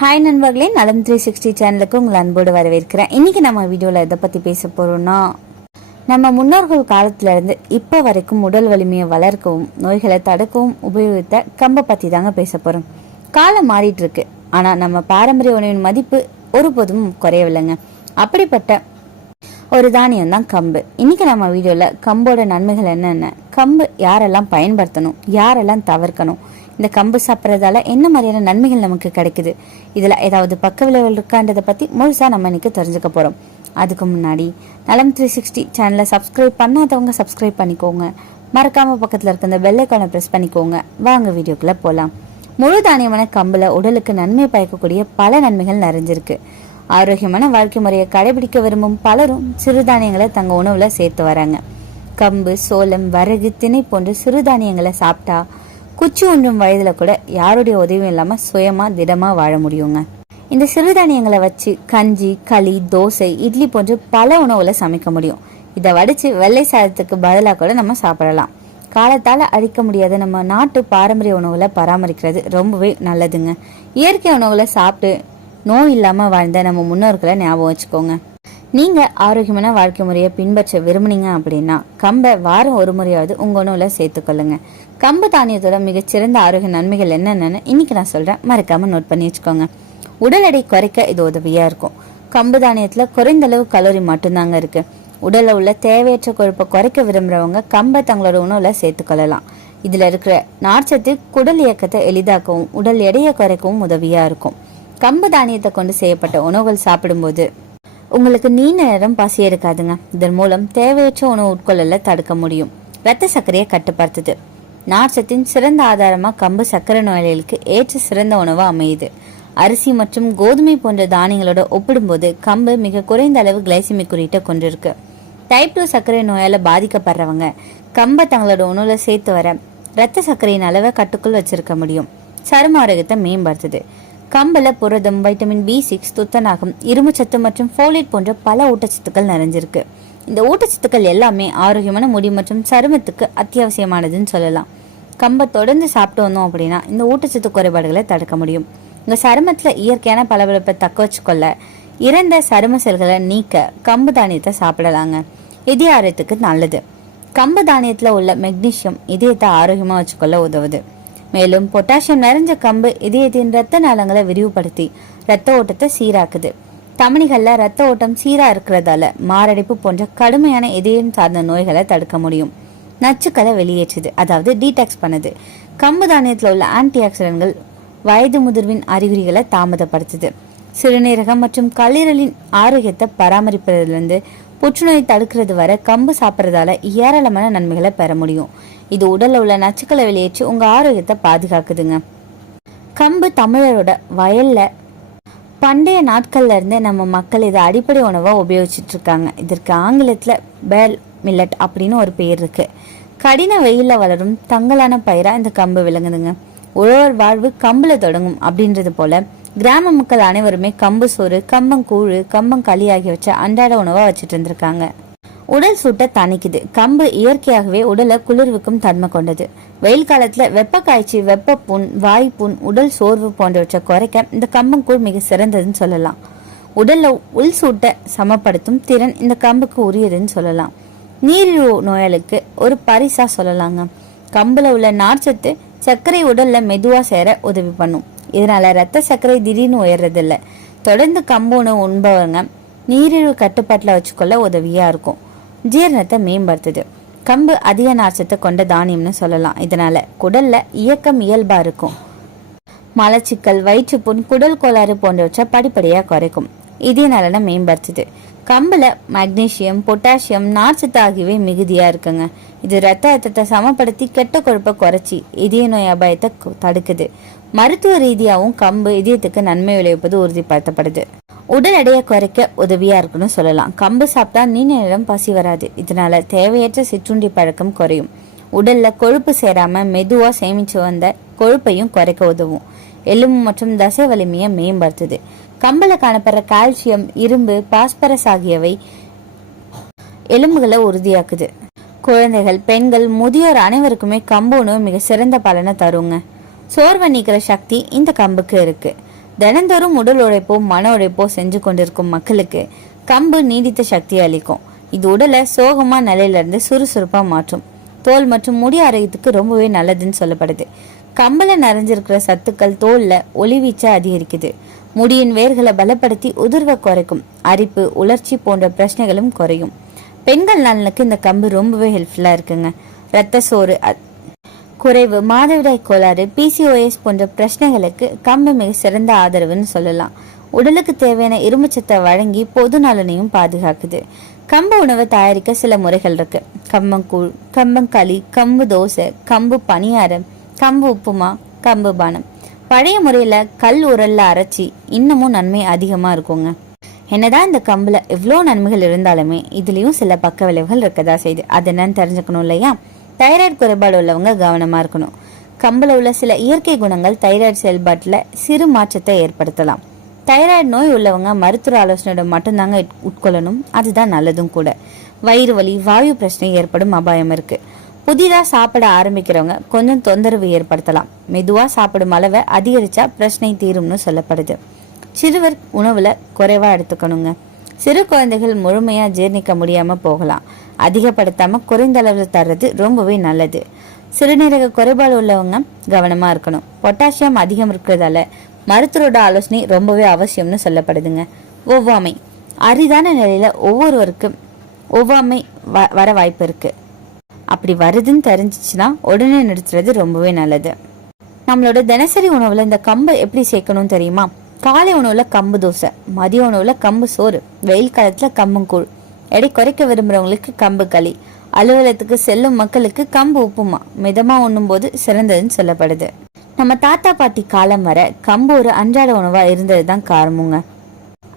Hi நண்பர்களே. நலம் three sixty சேனலுக்கு உங்களை அன்போடு வரவேற்கிறேன். இன்னைக்கு நம்ம வீடியோவில் எதை பற்றி பேச போகிறோம்னா நம்ம முன்னோர்கள் காலத்துல இருந்து இப்போ வரைக்கும் உடல் வலிமையை வளர்க்கவும் நோய்களை தடுக்கவும் உபயோகித்த கம்பை பற்றி தாங்க பேச போகிறோம் காலம் மாறிட்டு இருக்கு. ஆனால் நம்ம பாரம்பரிய உணவின் மதிப்பு ஒருபோதும் குறையவில்லைங்க. அப்படிப்பட்ட ஒரு தானியம் தான் கம்பு. இன்னைக்கு நம்ம வீடியோவில் கம்போட நன்மைகள் என்னென்ன? கம்பு யாரெல்லாம் பயன்படுத்தணும்? யாரெல்லாம் தவிர்க்கணும்? இந்த கம்பு சாப்பிட்றதால என்ன மாதிரியான நன்மைகள் நமக்கு கிடைக்குது? இதில் ஏதாவது பக்க விளைவுகள் இருக்கான்றதை பற்றி முழுசாக நம்ம இன்றைக்கி தெரிஞ்சுக்க போகிறோம் அதுக்கு முன்னாடி நலம் த்ரீ சிக்ஸ்டி சேனலை சப்ஸ்கிரைப் பண்ணாதவங்க சப்ஸ்கிரைப் பண்ணிக்கோங்க. மறக்காமல் பக்கத்தில் இருக்க இந்த வெள்ளைக்கான ப்ரெஸ் பண்ணிக்கோங்க. வாங்க வீடியோக்குள்ளே போகலாம் முழு தானியமான கம்பில் உடலுக்கு நன்மை பயக்கக்கூடிய பல நன்மைகள் நிறைஞ்சிருக்கு. ஆரோக்கியமான வாழ்க்கை முறையை கடைபிடிக்க விரும்பும் பலரும் சிறுதானியங்களை தங்க உணவில் சேர்த்து வராங்க. கம்பு சோளம் வரகு திணை போன்ற சிறுதானியங்களை சாப்பிட்டா குச்சி ஒன்றும் வயதுல கூட யாருடைய உதவியும் இல்லாம சுயமா திடமா வாழ முடியுங்க. இந்த சிறுதானியங்களை வச்சு கஞ்சி களி தோசை இட்லி போன்று பல உணவுல சமைக்க முடியும். இதை வடிச்சு வெள்ளை சாதத்துக்கு பதிலாக கூட நம்ம சாப்பிடலாம். காலத்தால் அழிக்க முடியாத நம்ம நாட்டு பாரம்பரிய உணவுகளை பராமரிக்கிறது ரொம்பவே நல்லதுங்க. இயற்கை உணவுகளை சாப்பிட்டு நோய் இல்லாமல் வாழ்ந்த நம்ம முன்னோர்களை ஞாபகம் வச்சுக்கோங்க. நீங்கள் ஆரோக்கியமான வாழ்க்கை முறையை பின்பற்ற விரும்புனீங்க அப்படின்னா கம்பை வாரம் ஒரு முறையாவது உங்கள் உணவில் சேர்த்துக்கொள்ளுங்க கம்பு தானியத்தோட மிகச்சிறந்த ஆரோக்கிய நன்மைகள் என்னென்னு இன்னைக்கு நான் சொல்கிறேன் மறக்காமல் நோட் பண்ணி வச்சுக்கோங்க. உடல் எடை குறைக்க இது உதவியாக இருக்கும். கம்பு தானியத்தில் குறைந்த அளவு கலோரி மட்டும்தாங்க இருக்கு. உடல்ல உள்ள தேவையற்ற கொழுப்பை குறைக்க விரும்புறவங்க கம்பை தங்களோட உணவுல சேர்த்துக்கொள்ளலாம் இதுல இருக்கிற நார்ச்சத்து குடல் இயக்கத்தை எளிதாக்கவும் உடல் எடையை குறைக்கவும் உதவியா இருக்கும். கம்பு தானியத்தை கொண்டு செய்யப்பட்ட உணவுகள் சாப்பிடும்போது உங்களுக்கு நீண்ட நேரம் பசி எடுக்காதுங்க. இதன் மூலம் தேவையற்ற உணவு உட்கொள்ளலை தடுக்க முடியும். ரத்த சர்க்கரையை கட்டுப்படுத்துது. நார்ச்சத்தின் சிறந்த ஆதாரமாக கம்பு சர்க்கரை நோயாளிகளுக்கு ஏற்ற சிறந்த உணவு அமையுது. அரிசி மற்றும் கோதுமை போன்ற தானியங்களோட ஒப்பிடும்போது கம்பு மிக குறைந்த அளவு கிளைசிமிக் குறியீட்டை கொண்டிருக்கு. டைப் டூ சர்க்கரை நோயால் பாதிக்கப்படுறவங்க கம்பை தங்களோட உணவுல சேர்த்து வர ரத்த சர்க்கரையின் அளவை கட்டுக்குள் வச்சிருக்க முடியும். சரும ஆரோக்கியத்தை மேம்படுத்துது. கம்பல புரதம் வைட்டமின் பி சிக்ஸ் துத்தநாகம் இரும்புச்சத்து மற்றும் ஃபோலேட் போன்ற பல ஊட்டச்சத்துக்கள் நிறைஞ்சிருக்கு. இந்த ஊட்டச்சத்துக்கள் எல்லாமே ஆரோக்கியமான முடி மற்றும் சருமத்துக்கு அத்தியாவசியமானதுன்னு சொல்லலாம். கம்பை தொடர்ந்து சாப்பிட்டு வந்தோம் அப்படின்னா இந்த ஊட்டச்சத்து குறைபாடுகளை தடுக்க முடியும். உங்கள் சருமத்தில் இயற்கையான பளபளப்பை தக்க வச்சுக்கொள்ள இறந்த சரும செல்களை நீக்க கம்பு தானியத்தை சாப்பிடலாங்க. இதய ஆரோக்கியத்துக்கு நல்லது. கம்பு தானியத்தில் உள்ள மெக்னீஷியம் இதயத்தை ஆரோக்கியமாக வச்சுக்கொள்ள உதவுது. மேலும் பொட்டாசியம் நிறைஞ்ச கம்பு இதயத்தின் ரத்த நாளங்களை விரிவுபடுத்தி ரத்த ஓட்டத்தை சீராக்குது. தமணிகளில் ரத்த ஓட்டம் சீரா இருக்கிறதால மாரடைப்பு போன்ற கடுமையான இதயம் சார்ந்த நோய்களை தடுக்க முடியும். நச்சுக்களை வெளியேற்றுது. அதாவது டீடாக்ஸ் பண்ணுது. கம்பு தானியத்துல உள்ள ஆன்டி ஆக்சிடென்ட்கள் வயது முதிர்வின் அறிகுறிகளை தாமதப்படுத்துது. சிறுநீரகம் மற்றும் கல்லீரலின் ஆரோக்கியத்தை பராமரிப்பதிலிருந்து புற்றுநோய் தடுக்கிறது வரை கம்பு சாப்பிட்றதால ஏராளமான நன்மைகளை பெற முடியும். இது உடல்ல உள்ள நச்சுக்களை வெளியேற்றி உங்க ஆரோக்கியத்தை பாதுகாக்குதுங்க. கம்பு தமிழரோட வயல்ல பண்டைய நாட்கள்ல இருந்து நம்ம மக்கள் இதை அடிப்படை உணவா உபயோகிச்சுட்டு இருக்காங்க. இதற்கு ஆங்கிலத்துல பேல் மில்லட் அப்படின்னு ஒரு பேர் இருக்கு. கடின வெயிலில் வளரும் தங்கலான பயிரா இந்த கம்பு விளங்குதுங்க. உழவர் வாழ்வு கம்புல தொடங்கும் அப்படின்றது போல கிராம மக்கள் அனைவருமே கம்பு சோறு கம்பங்கூழு கம்பங்களி ஆகியவற்றை அன்றாட உணவா வச்சுட்டு இருந்திருக்காங்க. உடல் சூட்டை தணிக்குது. கம்பு இயற்கையாகவே உடலை குளிர்விக்கும் தன்மை கொண்டது. வெயில் காலத்துல வெப்ப காய்ச்சி வெப்ப புண் வாய் புண் உடல் சோர்வு போன்றவற்றை குறைக்க இந்த கம்பங்கூழ் மிக சிறந்ததுன்னு சொல்லலாம். உடல்ல உள் சூட்டை சமப்படுத்தும் திறன் இந்த கம்புக்கு உரியதுன்னு சொல்லலாம். நீரிழிவு நோயாளிக்கு ஒரு பரிசா சொல்லலாங்க. கம்புல உள்ள நார்ச்சத்து சர்க்கரை உடல்ல மெதுவா சேர உதவி பண்ணும். இதனால் ரத்த சர்க்கரை திடீர்னு உயர்றதில்ல. தொடர்ந்து கம்பு உண்பவங்க நீரிழிவு கட்டுப்பாட்டில் வச்சுக்கொள்ள உதவியாக இருக்கும். ஜீரணத்தை மேம்படுத்துது. கம்பு அதிக நார்ச்சத்தை கொண்ட தானியம்னு சொல்லலாம். இதனால குடல்ல இயக்கம் இயல்பா இருக்கும். மலச்சிக்கல் வயிற்றுப்புண் குடல் கோளாறு போன்றவற்றை படிப்படியாக குறைக்கும். இதய நலனை மேம்படுத்துது. கம்பில் மக்னீசியம் பொட்டாசியம் நார்ச்சத்து ஆகியவை மிகுதியா இருக்குங்க. இது ரத்த அழுத்தத்தை சமப்படுத்தி கெட்ட கொழுப்பை குறைச்சி இதய நோய் அபாயத்தை தடுக்குது. மருத்துவ ரீதியாகவும் கம்பு இதயத்துக்கு நன்மை விளைவிப்பது உறுதிப்படுத்தப்படுது. உடல் எடையை குறைக்க உதவியா இருக்குன்னு சொல்லலாம். கம்பு சாப்பிட்டா நீண்ட நேரம் பசி வராது. இதனால தேவையற்ற சிற்றுண்டி பழக்கம் குறையும். உடல்ல கொழுப்பு சேராம மெதுவா சேமிச்சு வந்த கொழுப்பையும் குறைக்க உதவும். எலும்பு மற்றும் தசை வலிமையை மேம்படுத்துது. கம்பல காணப்படுற கால்சியம் இரும்பு பாஸ்பரஸ் ஆகியவை எலும்புகளை உறுதியாக்குது. குழந்தைகள் பெண்கள் முதியோர் அனைவருக்குமே கம்பு உணவு மிக சிறந்த பலனை தருங்க. சோர்வை நீக்கிற சக்தி இந்த கம்புக்கு இருக்கு. தினந்தோறும் உடல் உழைப்போ மன உழைப்போ செஞ்சு கொண்டிருக்கும் மக்களுக்கு கம்பு நீடித்த சக்தி அளிக்கும். இது உடலை சோகமா நிலையில இருந்து சுறுசுறுப்பா மாற்றும். தோல் மற்றும் முடி ஆரோக்கியத்துக்கு ரொம்பவே நல்லதுன்னு சொல்லப்படுது. கம்பல நிறைஞ்சிருக்கிற சத்துக்கள் தோல்ல ஒளிவீச்சை அதிகரிக்குது. முடியின் வேர்களை பலப்படுத்தி உதிர்வை குறைக்கும். அரிப்பு உலர்ச்சி போன்ற பிரச்சனைகளும் குறையும். பெண்கள் நலனுக்கு இந்த கம்பு ரொம்பவே ஹெல்ப்ஃபுல்லா இருக்குங்க. ரத்த சோறு குறைவு மாதவிடாய் கோளாறு பிசிஓஎஸ் போன்ற பிரச்சனைகளுக்கு கம்பு மிக சிறந்த ஆதரவுன்னு சொல்லலாம். உடலுக்கு தேவையான இரும்புச்சத்தை வழங்கி பொது நலனையும் பாதுகாக்குது. கம்பு உணவை தயாரிக்க சில முறைகள் இருக்கு. கம்பங்கூழ் கம்பங்களி கம்பு தோசை கம்பு பணியாரம் கம்பு உப்புமா கம்பு பானம். பழைய முறையில் கல் உரல்ல அரைச்சி இன்னமும் நன்மை அதிகமாக இருக்குங்க. என்னதான் இந்த கம்பில் எவ்வளோ நன்மைகள் இருந்தாலுமே இதுலேயும் சில பக்க விளைவுகள் இருக்கதா செய்யுது அது என்னன்னு தெரிஞ்சுக்கணும் இல்லையா? தைராய்டு குறைபாடு உள்ளவங்க கவனமாக இருக்கணும். கம்பில் உள்ள சில இயற்கை குணங்கள் தைராய்டு செயல்பாட்டில் சிறு மாற்றத்தை ஏற்படுத்தலாம். தைராய்டு நோய் உள்ளவங்க மருத்துவ ஆலோசனையோட மட்டும்தாங்க உட்கொள்ளணும். அதுதான் நல்லதும் கூட. வயிறு வலி வாயு பிரச்சனை ஏற்படும் அபாயம் இருக்குது புதிதாக சாப்பிட ஆரம்பிக்கிறவங்க கொஞ்சம் தொந்தரவு ஏற்படுத்தலாம். மெதுவாக சாப்பிடும் அளவை அதிகரிச்சா பிரச்சனை தீரும்னு சொல்லப்படுது. சிறுவர் உணவில் குறைவாக எடுத்துக்கணுங்க. சிறு குழந்தைகள் முழுமையாக ஜீரணிக்க முடியாமல் போகலாம். அதிகப்படுத்தாமல் குறைந்த அளவில் தர்றது ரொம்பவே நல்லது. சிறுநீரக குறைபாடு உள்ளவங்க கவனமாக இருக்கணும். பொட்டாசியம் அதிகம் இருக்கிறதால மருத்துவரோட ஆலோசனை ரொம்பவே அவசியம்னு சொல்லப்படுதுங்க. ஒவ்வாமை. அரிதான நிலையில் ஒவ்வொருவருக்கும் ஒவ்வாமை வ- வர வாய்ப்பு இருக்குது அப்படி வருதுன்னு தெரிஞ்சிச்சுன்னா உடனே நிறுத்துறது ரொம்பவே நல்லது. நம்மளோட தினசரி உணவுல இந்த கம்பை எப்படி சேர்க்கணும் தெரியுமா? காலை உணவுல கம்பு தோசை மதிய உணவுல கம்பு சோறு வெயில் காலத்துல கம்பங்கூழ் எடை குறைக்க விரும்புறவங்களுக்கு கம்பு களி அலுவலகத்துக்கு செல்லும் மக்களுக்கு கம்பு உப்புமா மிதமா உண்ணும்போது சிறந்ததுன்னு சொல்லப்படுது. நம்ம தாத்தா பாட்டி காலம் வர கம்பு ஒரு அன்றாட உணவா இருந்ததுதான் காரணமுங்க.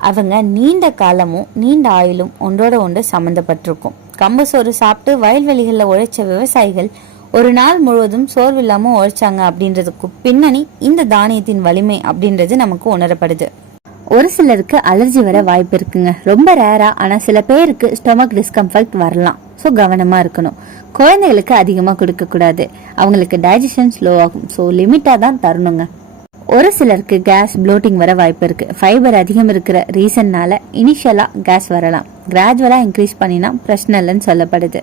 அவங்க நீண்ட காலமும் நீண்ட ஆயுளும் ஒன்றோட ஒன்று சம்மந்தப்பட்டிருக்கும். கம்பு சோறு சாப்பிட்டு வயல்வெளிகளில் உழைச்ச விவசாயிகள் ஒரு நாள் முழுவதும் சோர்வில்லாமல் உழைச்சாங்க அப்படின்றதுக்கு பின்னணி இந்த தானியத்தின் வலிமை அப்படின்றது நமக்கு உணரப்படுது. ஒரு சிலருக்கு அலர்ஜி வர வாய்ப்பு இருக்குங்க. ரொம்ப ரேரா ஆனால் சில பேருக்கு ஸ்டொமக் டிஸ்கம்ஃபர்ட் வரலாம். ஸோ கவனமாக இருக்கணும். குழந்தைகளுக்கு அதிகமாக கொடுக்கக்கூடாது. அவங்களுக்கு டைஜஷன் ஸ்லோ ஆகும். ஸோ லிமிட்டாக தான் தரணுங்க. ஒரு சிலருக்கு கேஸ் ப்ளோட்டிங் வர வாய்ப்பு இருக்கு. ஃபைபர் அதிகம் இருக்கிற ரீசன்னால இனிஷியலா கேஸ் வரலாம். கிராஜுவலா இன்க்ரீஸ் பண்ணினா பிரச்சனை இல்லைன்னு சொல்லப்படுது.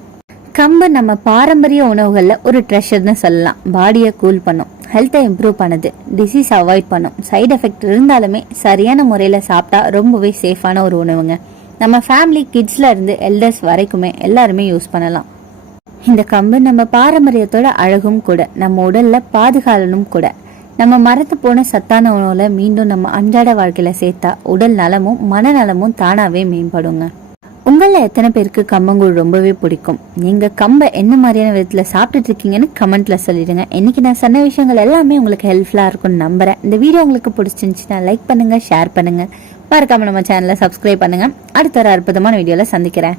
கம்பு நம்ம பாரம்பரிய உணவுகளில் ஒரு ட்ரெஷர்னு சொல்லலாம். பாடியை கூல் பண்ணும். ஹெல்த்தை இம்ப்ரூவ் பண்ணுது. டிசீஸ் அவாய்ட் பண்ணும். சைடு எஃபெக்ட் இருந்தாலுமே சரியான முறையில் சாப்பிட்டா ரொம்பவே சேஃபான ஒரு உணவுங்க. நம்ம ஃபேமிலி கிட்ஸ்ல இருந்து எல்டர்ஸ் வரைக்குமே எல்லாருமே யூஸ் பண்ணலாம். இந்த கம்பு நம்ம பாரம்பரியத்தோட அழகும் கூட நம்ம உடல்ல பாதுகாலனும் கூட. நம்ம மறந்து போன சத்தான உணவுல மீண்டும் நம்ம அன்றாட வாழ்க்கையில சேர்த்தா உடல் நலமும் மனநலமும் தானாவே மேம்படுங்க. உங்களில் எத்தனை பேருக்கு கம்பங்கூழ் ரொம்பவே பிடிக்கும்? நீங்கள் கம்பை என்ன மாதிரியான விதத்தில் சாப்பிட்டுட்டு இருக்கீங்கன்னு கமெண்ட்ல சொல்லிடுங்க. இன்னைக்கு நான் சொன்ன விஷயங்கள் எல்லாமே உங்களுக்கு ஹெல்ப்ஃபுல்லாக இருக்கும்னு நம்புறேன். இந்த வீடியோ உங்களுக்கு பிடிச்சிருந்துச்சுன்னா லைக் பண்ணுங்கள் ஷேர் பண்ணுங்கள் மறக்காமல் நம்ம சேனலை சப்ஸ்கிரைப் பண்ணுங்க. அடுத்த ஒரு அற்புதமான வீடியோவில் சந்திக்கிறேன்.